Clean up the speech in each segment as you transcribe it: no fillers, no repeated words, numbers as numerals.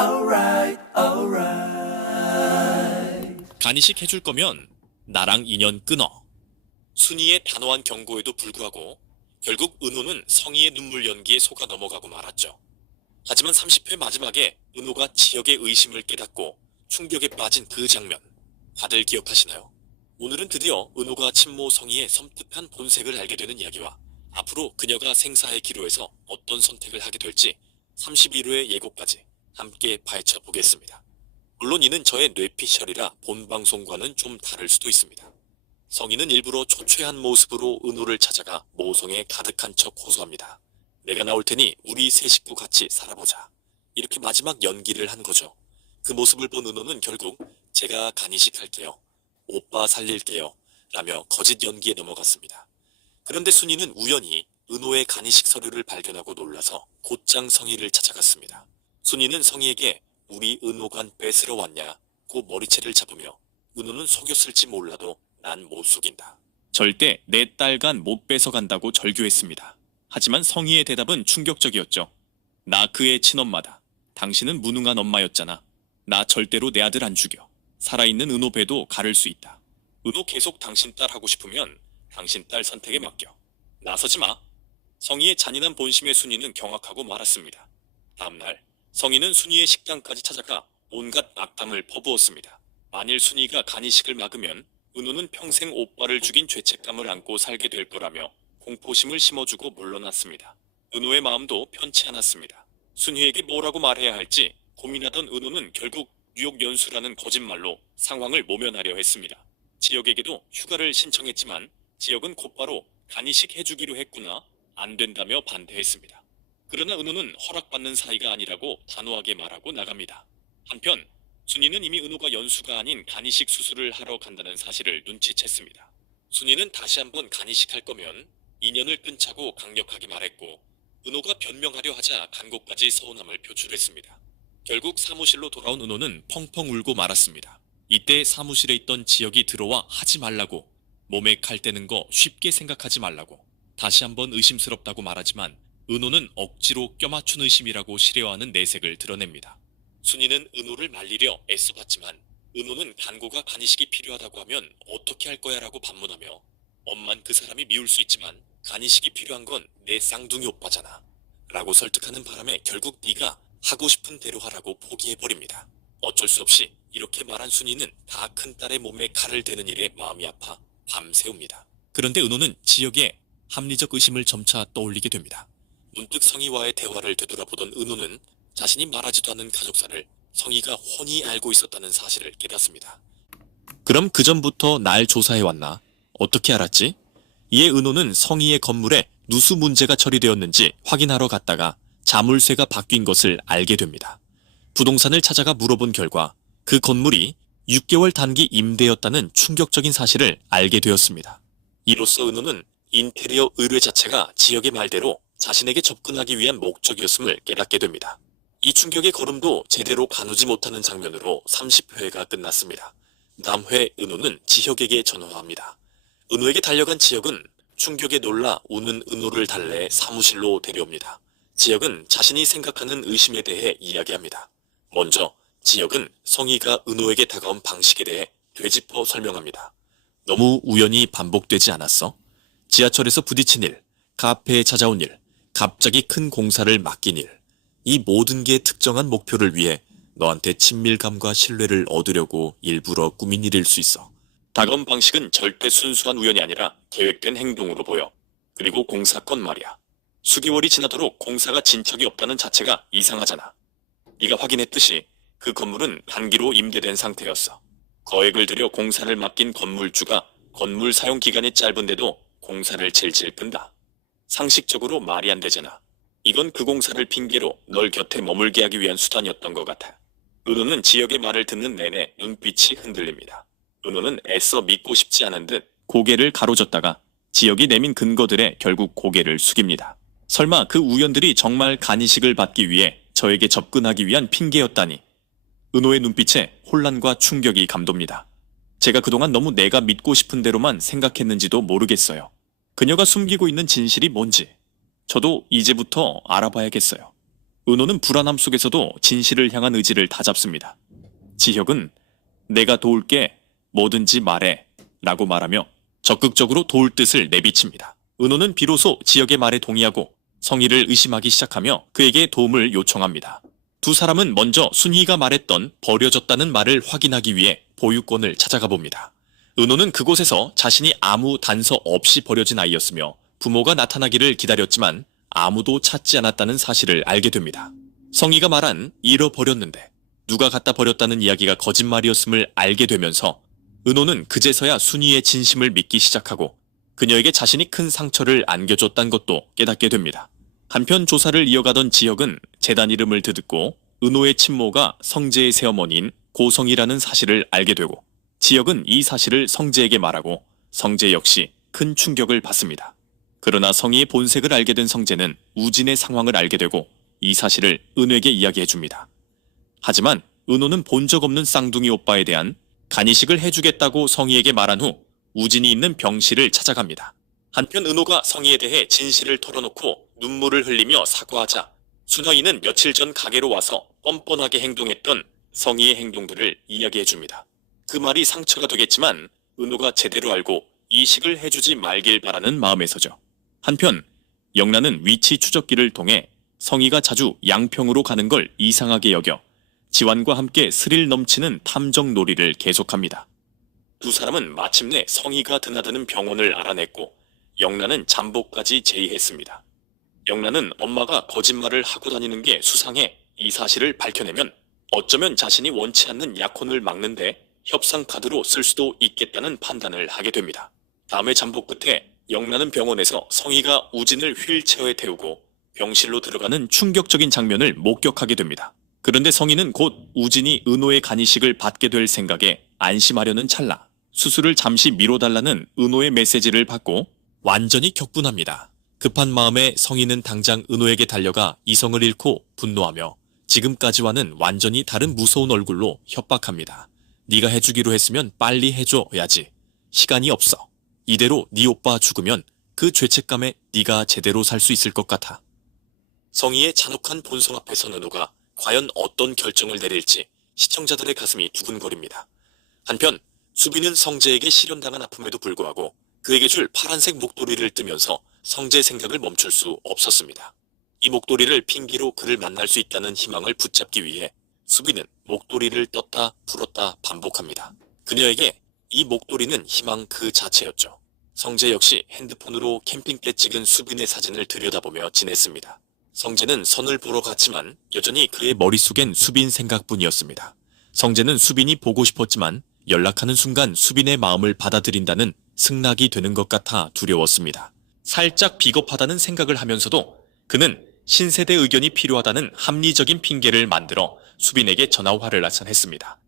alright, alright. 간이식 해줄 거면 나랑 인연 끊어. 순이의 단호한 경고에도 불구하고 결국 은호는 성희의 눈물 연기에 속아 넘어가고 말았죠. 하지만 30회 마지막에 은호가 지혁의 의심을 깨닫고 충격에 빠진 그 장면, 다들 기억하시나요? 오늘은 드디어 은호가 친모 성희의 섬뜩한 본색을 알게 되는 이야기와 앞으로 그녀가 생사의 기로에서 어떤 선택을 하게 될지 31회 예고까지 함께 파헤쳐 보겠습니다. 물론 이는 저의 뇌피셜이라 본 방송과는 좀 다를 수도 있습니다. 성희는 일부러 초췌한 모습으로 은호를 찾아가 모성에 가득한 척 호소합니다. 내가 나올 테니 우리 세 식구 같이 살아보자. 이렇게 마지막 연기를 한 거죠. 그 모습을 본 은호는 결국 제가 간이식 할게요. 오빠 살릴게요. 라며 거짓 연기에 넘어갔습니다. 그런데 순이는 우연히 은호의 간이식 서류를 발견하고 놀라서 곧장 성희를 찾아갔습니다. 순이는 성희에게 우리 은호관 뺏으러 왔냐고 머리채를 잡으며 은호는 속였을지 몰라도 난 못 속인다. 절대 내 딸간 못 뺏어간다고 절규했습니다. 하지만 성희의 대답은 충격적이었죠. 나 그의 친엄마다. 당신은 무능한 엄마였잖아. 나 절대로 내 아들 안 죽여. 살아있는 은호 배도 가를 수 있다. 은호 계속 당신 딸 하고 싶으면 당신 딸 선택에 맡겨. 나서지 마. 성희의 잔인한 본심에 순이는 경악하고 말았습니다. 다음날 성희는 순이의 식당까지 찾아가 온갖 악담을 퍼부었습니다. 만일 순이가 간이식을 막으면 은호는 평생 오빠를 죽인 죄책감을 안고 살게 될 거라며 공포심을 심어주고 물러났습니다. 은호의 마음도 편치 않았습니다. 순이에게 뭐라고 말해야 할지 고민하던 은호는 결국 뉴욕 연수라는 거짓말로 상황을 모면하려 했습니다. 지혁에게도 휴가를 신청했지만 지혁은 곧바로 간이식 해주기로 했구나 안 된다며 반대했습니다. 그러나 은호는 허락받는 사이가 아니라고 단호하게 말하고 나갑니다. 한편 순이는 이미 은호가 연수가 아닌 간이식 수술을 하러 간다는 사실을 눈치챘습니다. 순이는 다시 한번 간이식 할 거면 인연을 끊자고 강력하게 말했고 은호가 변명하려 하자 간곡까지 서운함을 표출했습니다. 결국 사무실로 돌아온 은호는 펑펑 울고 말았습니다. 이때 사무실에 있던 지혁이 들어와 하지 말라고, 몸에 칼 떼는 거 쉽게 생각하지 말라고, 다시 한번 의심스럽다고 말하지만 은호는 억지로 껴맞춘 의심이라고 실해하는 내색을 드러냅니다. 순이는 은호를 말리려 애써봤지만 은호는 간고가 간이식이 필요하다고 하면 어떻게 할 거야 라고 반문하며 엄만 그 사람이 미울 수 있지만 간이식이 필요한 건 내 쌍둥이 오빠잖아 라고 설득하는 바람에 결국 네가 하고 싶은 대로 하라고 포기해버립니다. 어쩔 수 없이 이렇게 말한 순이는 다 큰딸의 몸에 칼을 대는 일에 마음이 아파 밤새웁니다. 그런데 은호는 지혁의 합리적 의심을 점차 떠올리게 됩니다. 문득 성희와의 대화를 되돌아보던 은호는 자신이 말하지도 않은 가족사를 성희가 훤히 알고 있었다는 사실을 깨닫습니다. 그럼 그 전부터 날 조사해왔나? 어떻게 알았지? 이에 은호는 성희의 건물에 누수 문제가 처리되었는지 확인하러 갔다가 자물쇠가 바뀐 것을 알게 됩니다. 부동산을 찾아가 물어본 결과 그 건물이 6개월 단기 임대였다는 충격적인 사실을 알게 되었습니다. 이로써 은호는 인테리어 의뢰 자체가 지역의 말대로 자신에게 접근하기 위한 목적이었음을 깨닫게 됩니다. 이 충격의 걸음도 제대로 가누지 못하는 장면으로 30회가 끝났습니다. 다음 회 은호는 지혁에게 전화합니다. 은호에게 달려간 지혁은 충격에 놀라 우는 은호를 달래 사무실로 데려옵니다. 지혁은 자신이 생각하는 의심에 대해 이야기합니다. 먼저 지혁은 성희가 은호에게 다가온 방식에 대해 되짚어 설명합니다. 너무 우연히 반복되지 않았어? 지하철에서 부딪힌 일, 카페에 찾아온 일, 갑자기 큰 공사를 맡긴 일. 이 모든 게 특정한 목표를 위해 너한테 친밀감과 신뢰를 얻으려고 일부러 꾸민 일일 수 있어. 다가온 방식은 절대 순수한 우연이 아니라 계획된 행동으로 보여. 그리고 공사건 말이야. 수개월이 지나도록 공사가 진척이 없다는 자체가 이상하잖아. 네가 확인했듯이 그 건물은 단기로 임대된 상태였어. 거액을 들여 공사를 맡긴 건물주가 건물 사용 기간이 짧은데도 공사를 질질 끈다. 상식적으로 말이 안 되잖아. 이건 그 공사를 핑계로 널 곁에 머물게 하기 위한 수단이었던 것 같아. 은호는 지혁의 말을 듣는 내내 눈빛이 흔들립니다. 은호는 애써 믿고 싶지 않은 듯 고개를 가로젓다가 지혁이 내민 근거들에 결국 고개를 숙입니다. 설마 그 우연들이 정말 간이식을 받기 위해 저에게 접근하기 위한 핑계였다니. 은호의 눈빛에 혼란과 충격이 감돕니다. 제가 그동안 너무 내가 믿고 싶은 대로만 생각했는지도 모르겠어요. 그녀가 숨기고 있는 진실이 뭔지 저도 이제부터 알아봐야겠어요. 은호는 불안함 속에서도 진실을 향한 의지를 다잡습니다. 지혁은 내가 도울게, 뭐든지 말해 라고 말하며 적극적으로 도울 뜻을 내비칩니다. 은호는 비로소 지혁의 말에 동의하고 성희를 의심하기 시작하며 그에게 도움을 요청합니다. 두 사람은 먼저 순희가 말했던 버려졌다는 말을 확인하기 위해 보유권을 찾아가 봅니다. 은호는 그곳에서 자신이 아무 단서 없이 버려진 아이였으며 부모가 나타나기를 기다렸지만 아무도 찾지 않았다는 사실을 알게 됩니다. 성희가 말한 잃어버렸는데 누가 갖다 버렸다는 이야기가 거짓말이었음을 알게 되면서 은호는 그제서야 순희의 진심을 믿기 시작하고 그녀에게 자신이 큰 상처를 안겨줬다는 것도 깨닫게 됩니다. 한편 조사를 이어가던 지혁은 재단 이름을 듣고 은호의 친모가 성재의 새어머니인 고성이라는 사실을 알게 되고 지혁은 이 사실을 성재에게 말하고 성재 역시 큰 충격을 받습니다. 그러나 성희의 본색을 알게 된 성재는 우진의 상황을 알게 되고 이 사실을 은호에게 이야기해줍니다. 하지만 은호는 본 적 없는 쌍둥이 오빠에 대한 간이식을 해주겠다고 성희에게 말한 후 우진이 있는 병실을 찾아갑니다. 한편 은호가 성희에 대해 진실을 털어놓고 눈물을 흘리며 사과하자 순화이는 며칠 전 가게로 와서 뻔뻔하게 행동했던 성희의 행동들을 이야기해줍니다. 그 말이 상처가 되겠지만 은호가 제대로 알고 이식을 해주지 말길 바라는 마음에서죠. 한편 영란은 위치 추적기를 통해 성희가 자주 양평으로 가는 걸 이상하게 여겨 지완과 함께 스릴 넘치는 탐정 놀이를 계속합니다. 두 사람은 마침내 성희가 드나드는 병원을 알아냈고 영란은 잠복까지 제의했습니다. 영란은 엄마가 거짓말을 하고 다니는 게 수상해 이 사실을 밝혀내면 어쩌면 자신이 원치 않는 약혼을 막는데 협상 카드로 쓸 수도 있겠다는 판단을 하게 됩니다. 다음의 잠복 끝에 영란은 병원에서 성희가 우진을 휠체어에 태우고 병실로 들어가는 충격적인 장면을 목격하게 됩니다. 그런데 성희는 곧 우진이 은호의 간이식을 받게 될 생각에 안심하려는 찰나 수술을 잠시 미뤄달라는 은호의 메시지를 받고 완전히 격분합니다. 급한 마음에 성희는 당장 은호에게 달려가 이성을 잃고 분노하며 지금까지와는 완전히 다른 무서운 얼굴로 협박합니다. 네가 해주기로 했으면 빨리 해줘야지. 시간이 없어. 이대로 네 오빠 죽으면 그 죄책감에 네가 제대로 살 수 있을 것 같아. 성희의 잔혹한 본성 앞에서 은호가 과연 어떤 결정을 내릴지 시청자들의 가슴이 두근거립니다. 한편 수빈은 성재에게 실현당한 아픔에도 불구하고 그에게 줄 파란색 목도리를 뜨면서 성재의 생각을 멈출 수 없었습니다. 이 목도리를 핑계로 그를 만날 수 있다는 희망을 붙잡기 위해 수빈은 목도리를 떴다 풀었다 반복합니다. 그녀에게 이 목도리는 희망 그 자체였죠. 성재 역시 핸드폰으로 캠핑 때 찍은 수빈의 사진을 들여다보며 지냈습니다. 성재는 선을 보러 갔지만 여전히 그의 머릿속엔 수빈 생각뿐이었습니다. 성재는 수빈이 보고 싶었지만 연락하는 순간 수빈의 마음을 받아들인다는 승낙이 되는 것 같아 두려웠습니다. 살짝 비겁하다는 생각을 하면서도 그는 신세대 의견이 필요하다는 합리적인 핑계를 만들어 수빈에게 전화화를 했습니다.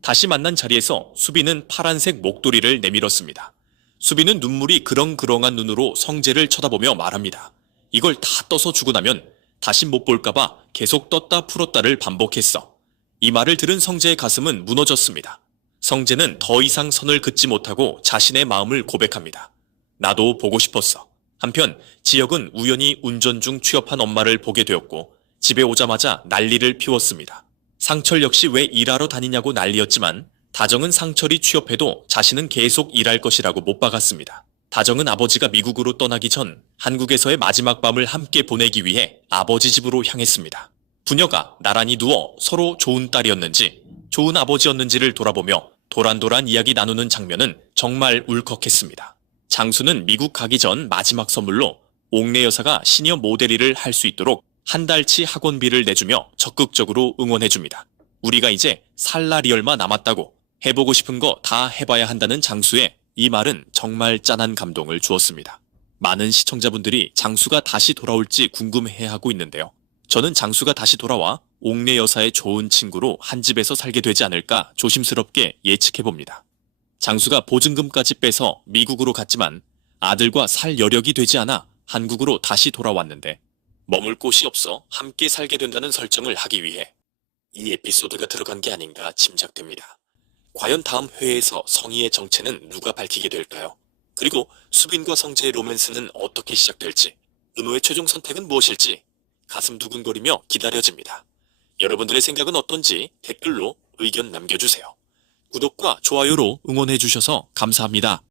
다시 만난 자리에서 수빈은 파란색 목도리를 내밀었습니다. 수빈은 눈물이 그렁그렁한 눈으로 성재를 쳐다보며 말합니다. 이걸 다 떠서 주고 나면 다시 못 볼까봐 계속 떴다 풀었다를 반복했어. 이 말을 들은 성재의 가슴은 무너졌습니다. 성재는 더 이상 선을 긋지 못하고 자신의 마음을 고백합니다. 나도 보고 싶었어. 한편 지혁은 우연히 운전 중 취업한 엄마를 보게 되었고 집에 오자마자 난리를 피웠습니다. 상철 역시 왜 일하러 다니냐고 난리였지만 다정은 상철이 취업해도 자신은 계속 일할 것이라고 못 박았습니다. 다정은 아버지가 미국으로 떠나기 전 한국에서의 마지막 밤을 함께 보내기 위해 아버지 집으로 향했습니다. 부녀가 나란히 누워 서로 좋은 딸이었는지 좋은 아버지였는지를 돌아보며 도란도란 이야기 나누는 장면은 정말 울컥했습니다. 장수는 미국 가기 전 마지막 선물로 옥내 여사가 시니어 모델 일을 할 수 있도록 한 달치 학원비를 내주며 적극적으로 응원해줍니다. 우리가 이제 살 날이 얼마 남았다고 해보고 싶은 거 다 해봐야 한다는 장수의 이 말은 정말 짠한 감동을 주었습니다. 많은 시청자분들이 장수가 다시 돌아올지 궁금해하고 있는데요. 저는 장수가 다시 돌아와 옥내 여사의 좋은 친구로 한 집에서 살게 되지 않을까 조심스럽게 예측해봅니다. 장수가 보증금까지 빼서 미국으로 갔지만 아들과 살 여력이 되지 않아 한국으로 다시 돌아왔는데 머물 곳이 없어 함께 살게 된다는 설정을 하기 위해 이 에피소드가 들어간 게 아닌가 짐작됩니다. 과연 다음 회에서 성희의 정체는 누가 밝히게 될까요? 그리고 수빈과 성재의 로맨스는 어떻게 시작될지, 은호의 최종 선택은 무엇일지 가슴 두근거리며 기다려집니다. 여러분들의 생각은 어떤지 댓글로 의견 남겨주세요. 구독과 좋아요로 응원해주셔서 감사합니다.